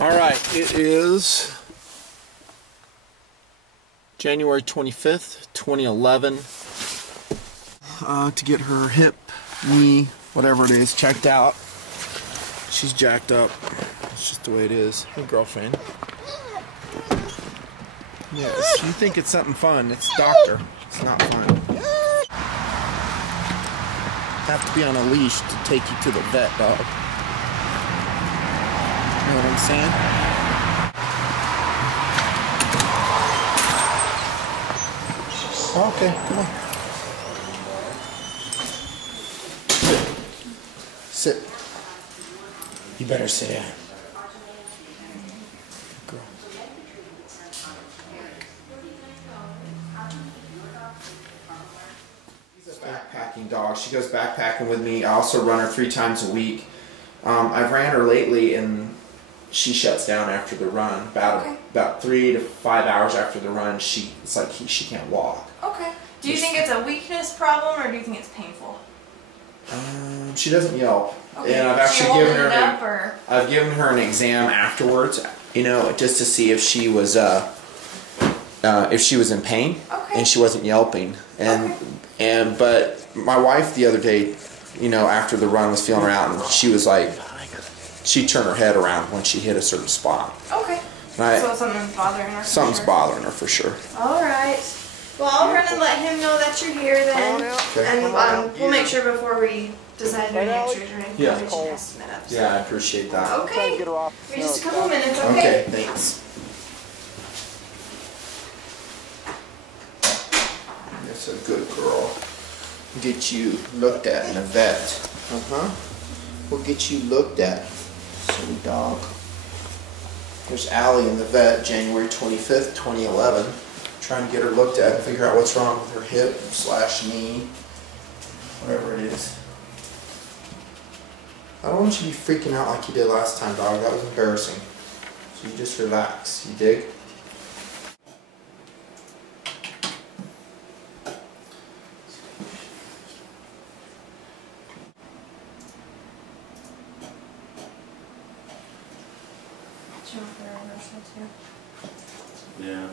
Alright, it is January 25th, 2011. To get her hip, knee, whatever it is, checked out. She's jacked up. It's just the way it is. Hey, girlfriend. Yes, you think it's something fun. It's doctor. It's not fun. Have to be on a leash to take you to the vet, dog. You know what I'm saying? Okay, come on. Sit. You better sit down. Girl. She's a backpacking dog. She goes backpacking with me. I also run her 3 times a week. I've ran her lately and she shuts down after the run. About 3 to 5 hours after the run, it's like she can't walk. Okay. Do you think it's a weakness problem or do you think it's painful? She doesn't yelp, okay. and I've actually given her I've given her an exam afterwards, you know, just to see if she was in pain, okay. And she wasn't yelping, but my wife the other day, you know, after the run was feeling her out, and she was like, she turned her head around when she hit a certain spot. Okay. So something's bothering her. Something's bothering her for sure. All right. Well, I'll run and let him know that you're here then, okay. And we'll make sure before we decide any extras or anything. Yeah. We should estimate up. So. Yeah, I appreciate that. Okay. For just a couple minutes. Okay. Okay, thanks. That's a good girl. Get you looked at in a vet. We'll get you looked at, silly dog. There's Allie in the vet, January 25th, 2011. Trying to get her looked at and figure out what's wrong with her hip / knee, whatever it is. I don't want you to be freaking out like you did last time, dog. That was embarrassing. So you just relax. You dig? Yeah.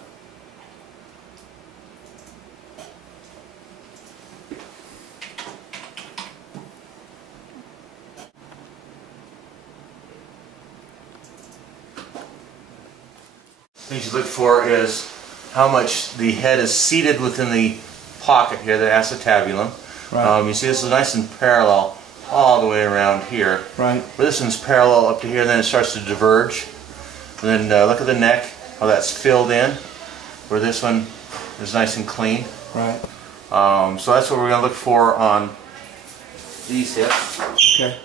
Things you look for is how much the head is seated within the pocket here, the acetabulum. Right. You see this is nice and parallel all the way around here. Right. But this one's parallel up to here, and then it starts to diverge. And then look at the neck, how that's filled in, where this one is nice and clean. Right. So that's what we're going to look for on these hips. Okay.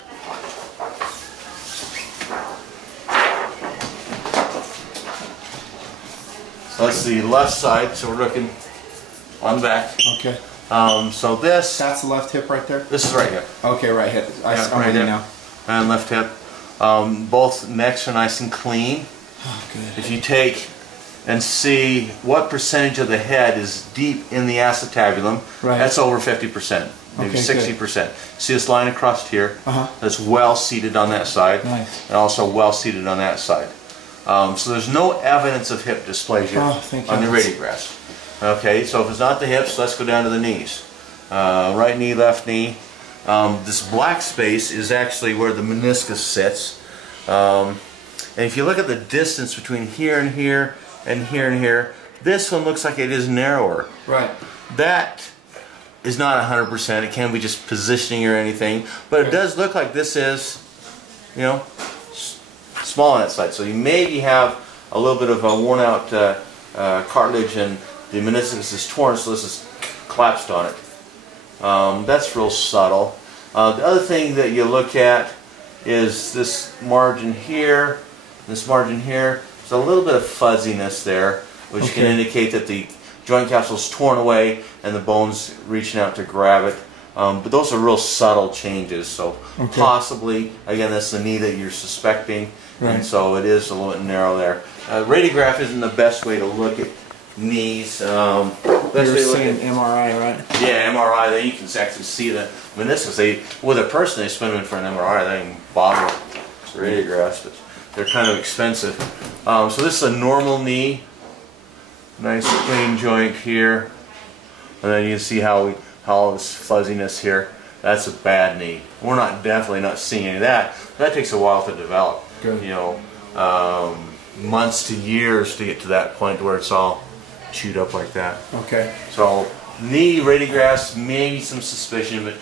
So that's the left side, so we're looking on the back. Okay. So this... That's the left hip right there? This is right hip. Okay, right hip. I'm right with you hip. now. And left hip. Both necks are nice and clean. Oh, good. If you take and see what percentage of the head is deep in the acetabulum, right. That's over 50%, maybe 60%. See this line across here? That's well seated on that side, nice. And also well seated on that side. So there's no evidence of hip dysplasia on the radiographs. Okay, so if it's not the hips, let's go down to the knees. Right knee, left knee. This black space is actually where the meniscus sits. And if you look at the distance between here and here and here and here, this one looks like it is narrower. Right. That is not 100%. It can't be just positioning or anything, but it does look like this is, you know, small on that side. So you maybe have a little bit of a worn out cartilage and the meniscus is torn, so this is collapsed on it. That's real subtle. The other thing that you look at is this margin here, this margin here. There's a little bit of fuzziness there, which can indicate that the joint capsule is torn away and the bone's reaching out to grab it. But those are real subtle changes, so possibly, again, that's the knee that you're suspecting, and so it is a little bit narrow there. Radiograph isn't the best way to look at knees. You're saying MRI, right? Yeah, MRI, then you can actually see the meniscus. With a person, they spin them in for an MRI, they don't even bother radiographs, but they're kind of expensive. So this is a normal knee, nice clean joint here, and then you can see how all this fuzziness here. That's a bad knee. We're definitely not seeing any of that. That takes a while to develop. Good. You know, months to years to get to that point where it's all chewed up like that. Okay. So knee radiographs, maybe some suspicion, but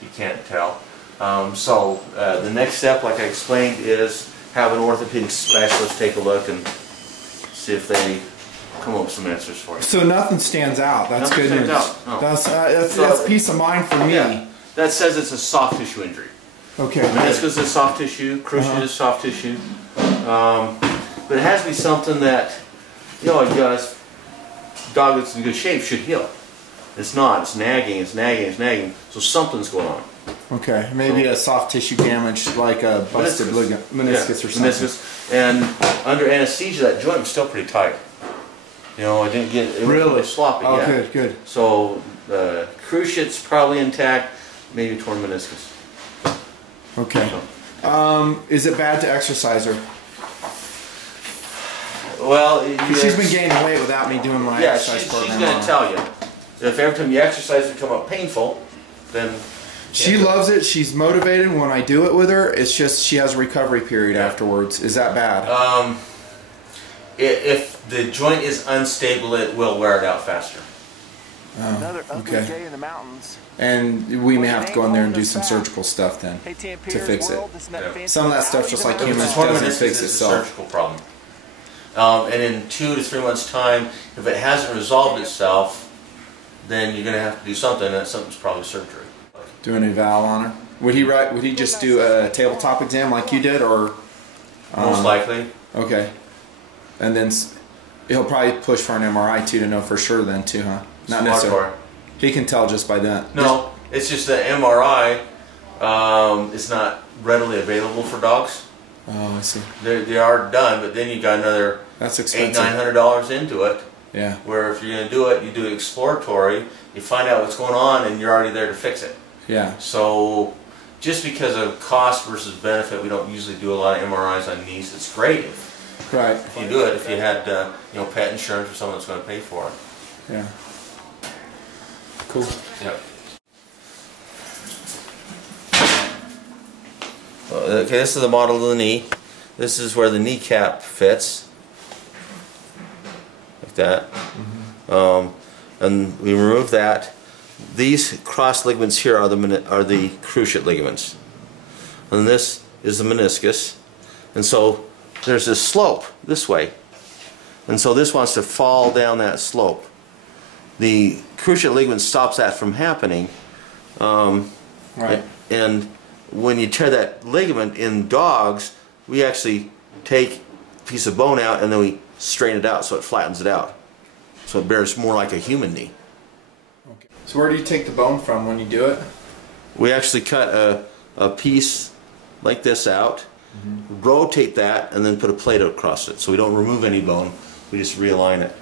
you can't tell. The next step, like I explained, is have an orthopedic specialist take a look and see if they come up with some answers for you. So nothing stands out. That's Nothing good news. stands out. No. That's peace of mind for me. Yeah, that says it's a soft tissue injury. Okay. Meniscus is soft tissue, cruciate is soft tissue, but it has to be something that, you know, a dog that's in good shape should heal. It's not. It's nagging. It's nagging. It's nagging. So something's going on. Okay, maybe a soft tissue damage like a busted meniscus or something. Meniscus. And under anesthesia, that joint was still pretty tight. You know, it didn't get it really was sloppy. Oh, yeah. good, good. So the cruciate's probably intact, maybe torn meniscus. Okay. Is it bad to exercise her? Well, she's been gaining weight without me doing my exercise program. She's going to tell you. If every time you exercise it come up painful, then she loves it. She's motivated when I do it with her. It's just she has a recovery period afterwards. Is that bad? If the joint is unstable, it will wear it out faster. Oh, okay. And we may have to go in there and do some surgical stuff then to fix it. Yeah. Some of that stuff, just like humans, doesn't fix itself. It's a surgical problem. And in 2 to 3 months' time, if it hasn't resolved itself, then you're going to have to do something, and that something's probably surgery. Do an eval on her. Would he just do a tabletop exam like you did, or? Most likely. Okay. And then he'll probably push for an MRI too to know for sure then too, huh? Not necessarily. He can tell just by that. No, it's just that MRI is not readily available for dogs. Oh, I see. They are done, but then you got another that's expensive. $800-900 into it. Yeah. Where if you're going to do it, you do it exploratory. You find out what's going on, and you're already there to fix it. Yeah. So just because of cost versus benefit, we don't usually do a lot of MRIs on knees. It's great if you do it. If you had pet insurance or someone that's going to pay for it. Yeah. Cool. Yep. Okay, this is the model of the knee. This is where the kneecap fits, like that. And we remove that. These cross ligaments here are the cruciate ligaments, and this is the meniscus. And so there's this slope this way, and so this wants to fall down that slope. The cruciate ligament stops that from happening. Right. And when you tear that ligament in dogs, we actually take a piece of bone out and then we straighten it out so it flattens it out. So it bears more like a human knee. Okay. So where do you take the bone from when you do it? We actually cut a piece like this out, rotate that, and then put a plate across it. So we don't remove any bone, we just realign it.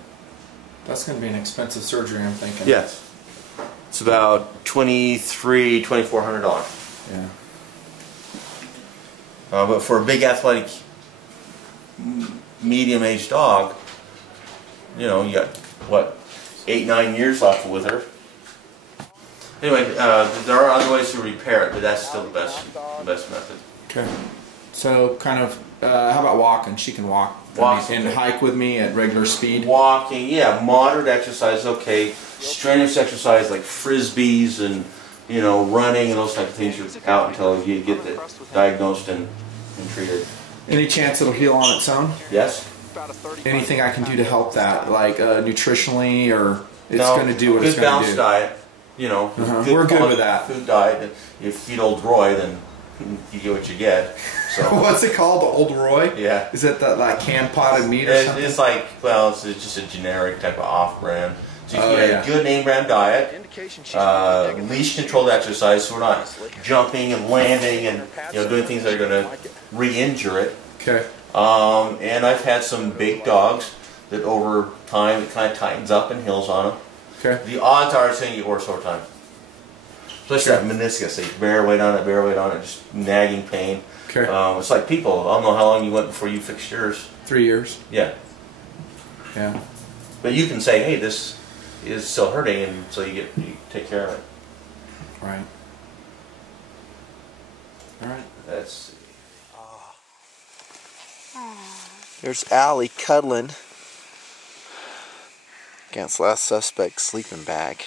That's going to be an expensive surgery, I'm thinking. Yes. It's about $2,400. Yeah. But for a big athletic, medium-aged dog, you know, you got, what, 8-9 years left with her. Anyway, there are other ways to repair it, but that's still the best method. Okay. So, kind of, how about walking? She can walk. And hike with me at regular speed? Walking, yeah. Moderate exercise, okay. Strenuous exercise like frisbees and, you know, running and those type of things, you're out until you get it diagnosed and treated. Any chance it'll heal on its own? Yes. Anything I can do to help that, like nutritionally, or it's going to do what it's going to do? Good balanced diet, you know. We're good with that. Food diet. If you feed old Roy, then you get what you get. So what's it called? The Old Roy? Yeah. Is it that like hand potted meat or something? It's like, well, it's just a generic type of off-brand. So you get a good name brand diet, leash controlled exercise, so we're not jumping and landing and doing things that are going to re-injure it. Okay. And I've had some big dogs that over time it kind of tightens up and heals on them. Okay. The odds are it's going to get worse over time. Especially that meniscus, they bear weight on it, just nagging pain. Okay. It's like people. I don't know how long you went before you fixed yours. 3 years. Yeah. Yeah. But you can say, hey, this is still hurting, and so you take care of it. Right. All right. Let's see. There's Allie cuddling against last suspect's sleeping bag.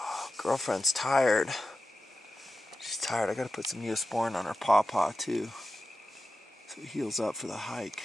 Oh, girlfriend's tired. She's tired. I gotta put some Neosporin on her pawpaw too, so it heals up for the hike.